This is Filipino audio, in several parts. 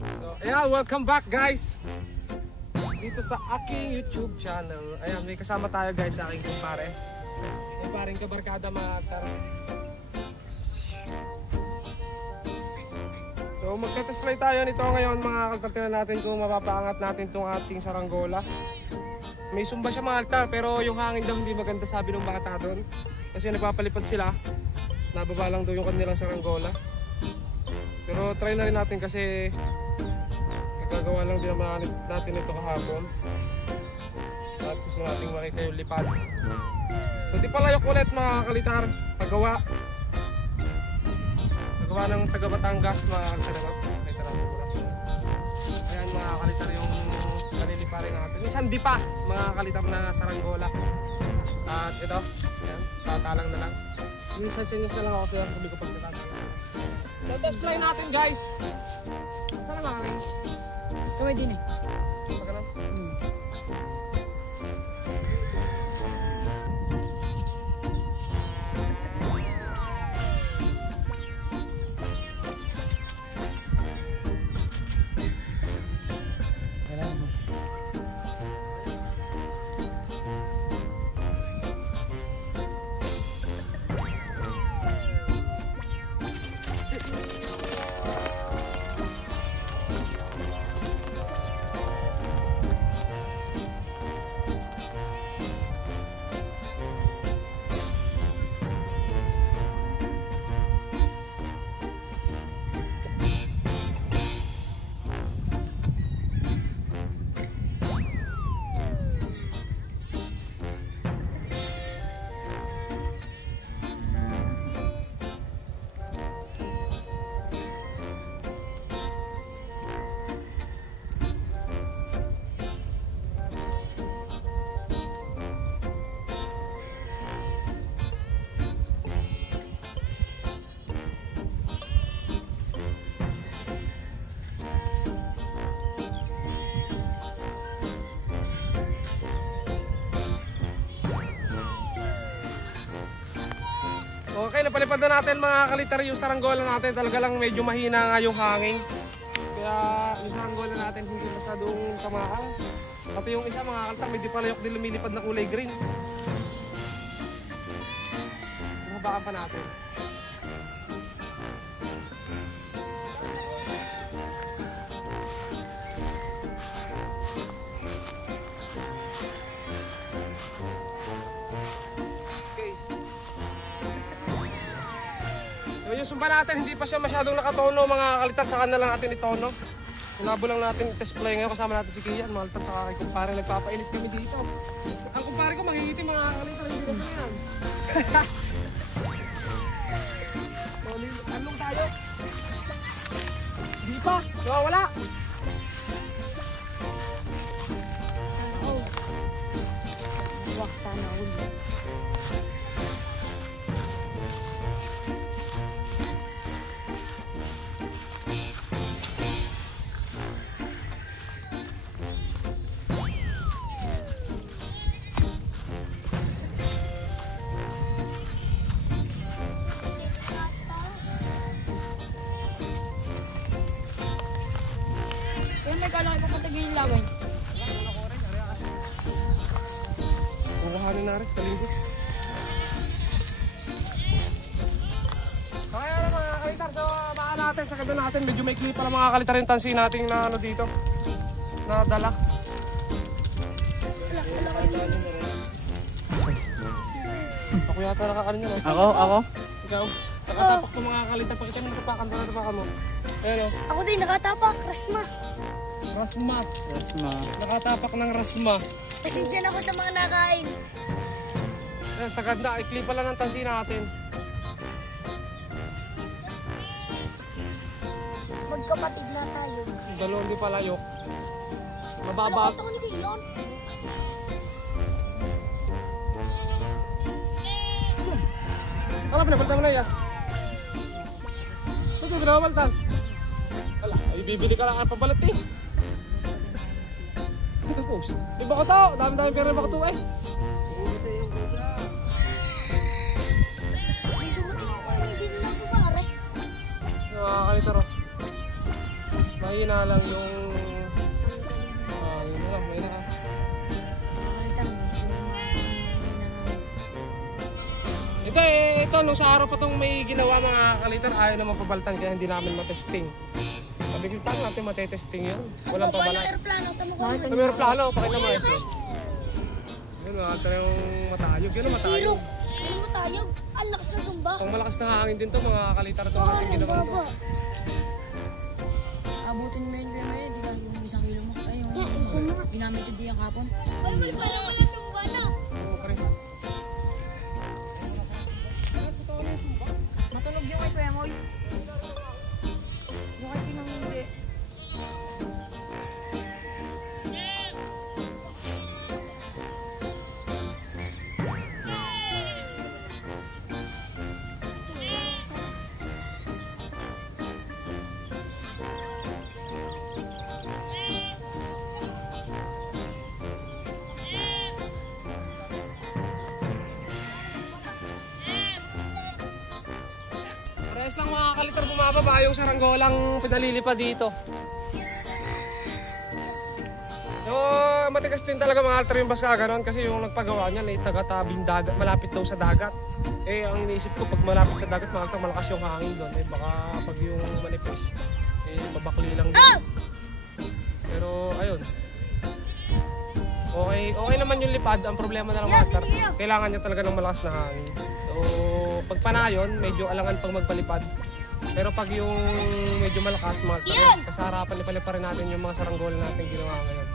So, ayan, welcome back guys dito sa aking YouTube channel. Ayan, may kasama tayo guys sa aking kumpare. Kumparing kabarkada mga altar. So magte-test play tayo nito ngayon mga altar. Tingnan natin kung mapapaangat natin itong ating saranggola. May sumba siya mga altar pero yung hangin daw hindi maganda sabi ng bata doon. Kasi nagpapalipad sila. Nababa lang daw yung kanilang saranggola. Pero try na rin natin kasi nagagawa lang din natin ito kahapon. At gusto natin makita yung lipad. So di palayok ulit mga kalitar. Paggawa ng taga Batangas mga kalitar. Makita natin muna. Ayan mga kalitar yung naliliparin natin. Isang di pa mga kalitar na saranggola. At ito, ayan, tatalang na lang. Sinyas na lang ako sa'yo. Sabi ko pag natatalang. So test play natin guys. Saan nga rin? Kamay din eh. Pagkanan? Okay, napalipad na natin mga kalitar yung saranggola natin. Talaga lang medyo mahina nga yung hangin. Kaya yung saranggola natin hindi masyadong tamaan. Pati yung isa mga kalitar, medyo palayok din lumilipad na kulay green. Mahabakan pa natin. So yung sumba natin hindi pa siya masyadong nakatono mga kalitar, saka na lang natin itono. Sinabo lang natin test play ngayon kasama natin si Kian mga kalitar, saka kay kumpare nagpapainit kami dito. Ang kumpare ko mangingiti mga kalitar, hindi ko na yan. So anong tayo? Di pa, wala. Oh. Wah, sana ulit. Nagkala ko patagin yung laway. Kukuhanin na rin, kaligit. So kaya na mga kalitar, so baka natin sa kada natin, medyo may clip pala mga kalitar yung tansi natin na ano dito, na dala. Ako yata nakakaroon yun. Ako? Ikaw? Nakatapak ko mga kalitar, pakita mo natapakan mo. Ayan o. Ako din nakatapak, Rasma. Rasma. Rasma. Nakatapak ng rasma. Pasensya na ako sa mga nakain. Ayan, sa ganda, i-clip pala ng tansi natin. Magkapatid na tayo. Dalawang di palayok. Mababa. Ano ko ni Kion? Ano pinapalitan mo na yan? Ito pinapalitan. Ala, ibibili ka lang ang pabalat eh. Ito post. Iba ko to. Dami-dami pera iba ko to eh. Nung dumating ako, hindi na lang pumare. Nakakalitaro. Mahina lang yung... yun na lang, mahina ka. Ito, nung sa araw pa itong may ginawa mga kalitar, ayaw naman pabaltan kaya hindi namin matesting. Sabi ko, paano natin matetesting yun? Walang pabalat. Aeroplano, tamukha mo. May aeroplano, pakita mo ito. Yun, ata yung matayog. Yun ang matayog. Ano matayog? Ang lakas ng sumba. Pang malakas na hangin din to, mga kalitar itong ating ginawa to. Abutin mo yun, Kuya, di ba? Yung 1 kilo mo. Ay, yung ginamit yung diyang kapon. Ay, may parang wala sumba na. Oo, Christmas. Matunog yung kay Kuya Moy. Yung kay Pinang hindi. Parehas lang mga kalitar bumababa yung saranggolang pinalilipad dito. So, matigas din talaga mga altar yung basa ganon kasi yung nagpagawa niyan ay taga-tabing dagat, malapit daw sa dagat. Eh, ang iniisip ko pag malapit sa dagat, mga altar malakas yung hangin doon. Eh, baka pag yung manipis, eh, mabakli lang din. Pero, ayun. Okay naman yung lipad. Ang problema na lang mga altar, kailangan niya talaga ng malakas na hangin. So, pag panayon, medyo alangan pang magpalipad. Pero pag yung medyo malakas, mga altar, kasarapan lipalipa rin natin yung mga saranggola natin ginawa ngayon.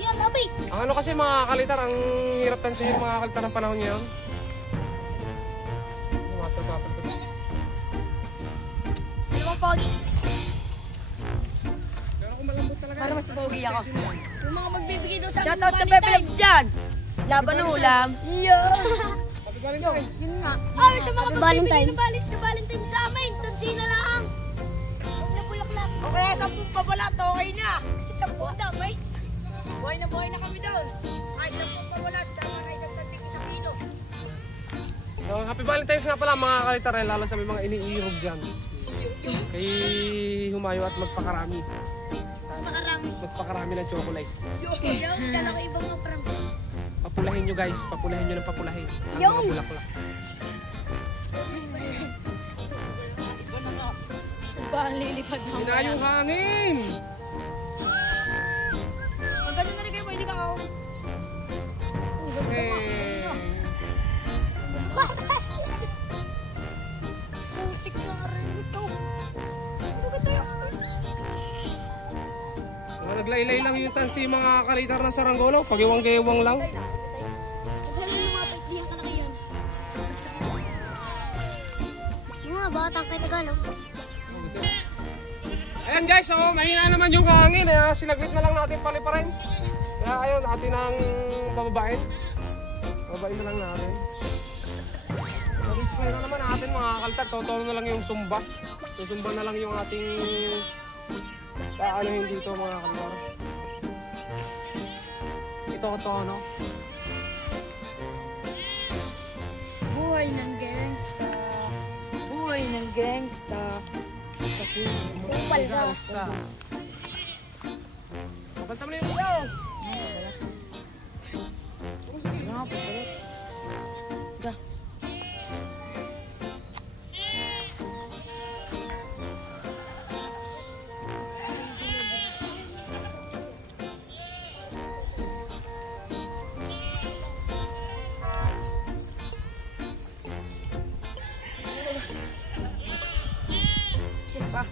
Yan, labi. Ang ano kasi mga kalitar, ang hirap tansyahin mga kalitar ng panahon ngayon. Mapal-mapal ko. Ano bang pogi? Pero kung malambot talaga. Para mas pogi ako. Yung mga magbibigay daw sa akin Shoutout sa ng Pepe Valentine's. dyan! Laban ng ulam. Yeah. Happy Valentine's. Yun nga. Ay, sa mga magbibigay Valentine's. ng Valentine's sa amin. Tansina lang. Huwag na bulaklak. Okay, 10 pabalat, okay na. 10 damay. Buhay na kami doon. Kahit 10 pabalat, sama na isang tanting 1 kilo. So, Happy Valentine's nga pala mga kalitar, lalo sa may mga iniirog dyan. Kay humayo at magpakarami. Makarami. Magpakarami ng chocolate. Yung dala ko ibang mga prank. Papulahin nyo guys, papulahin nyo ng papulahin. Ang mga bulaklak. Ba, ang lilipad mo. Hina yung hangin! Ang gano'n na rin kayo, hindi ka ako. Hey. Putik na rin ito. Ano ka tayo? Naglaylay lang yung tansi mga kalitar ng saranggolo. Pagiwang-giwang lang. Magaling yung mga paiklihan ka na kayan. Mga batang kay Tagalog. Ayan guys, so mahina naman yung hangin. Sinaglit na lang natin paliparin. Kaya ayun, atin ang bababain. Bababain na lang natin. Sabi na naman natin mga kalitar. Totoo na lang yung sumba. Susumba na lang yung ating kaanohin dito mga kalitar. Ito, no? Buhay ng gangsta. Buhay ng gangsta. Kupal ka. Kapalta mo na yung ilaw. Mga pabalat. Da. Sis pa.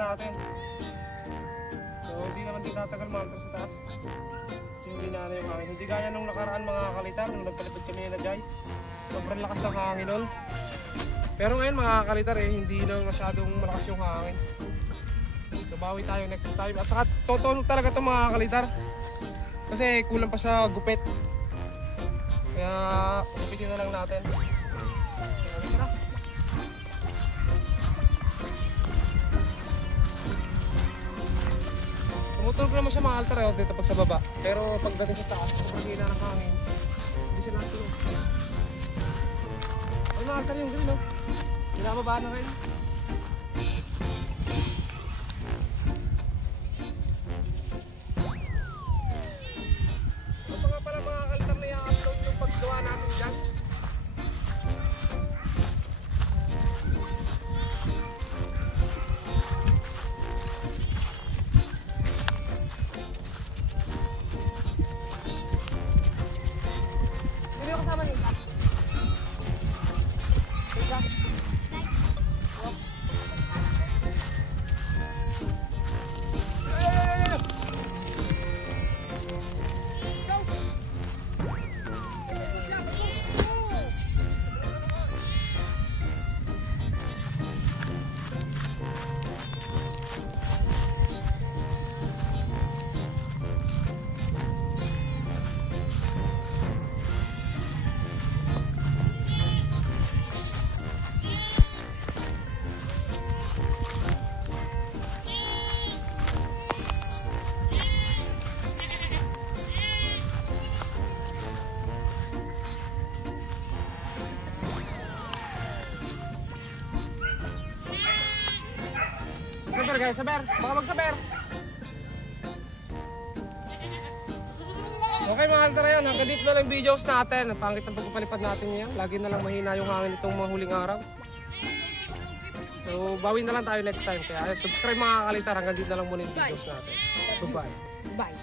natin. So hindi naman din tatagal mga altar sa taas. Kasi hindi na ano yung hangin. Hindi gaya nung nakaraan mga kalitar, nung nagpalipad kami na Jai. Sobrang lakas ng hangin nun. Pero ngayon mga kalitar hindi na masyadong malakas yung hangin. So bawi tayo next time. At saka totonog talaga itong mga kalitar. Kasi kulang pa sa gupit. Kaya gupitin na lang natin. Tara. Tumutunog naman siya mga altar dito pag sa baba. Pero pagdating sa taas, kapag hina ng hangin, hindi siya natunog. Ay mga altar yung green, no? Pinababa na rin. Ito nga pala mga altar na i-upload yung paggawa natin dyan. Sino yung kasama niyo? Saber guys, saber. Baka magsaber. Okay mga altar yan, hanggang dito na lang videos natin. Ang pangit ng pagpapalipad natin ngayon. Lagi na lang mahina yung hangin itong mga huling araw. So bawin na lang tayo next time. Kaya subscribe mga kalitar, hanggang dito na lang muna yung videos natin. Bye-bye. Bye.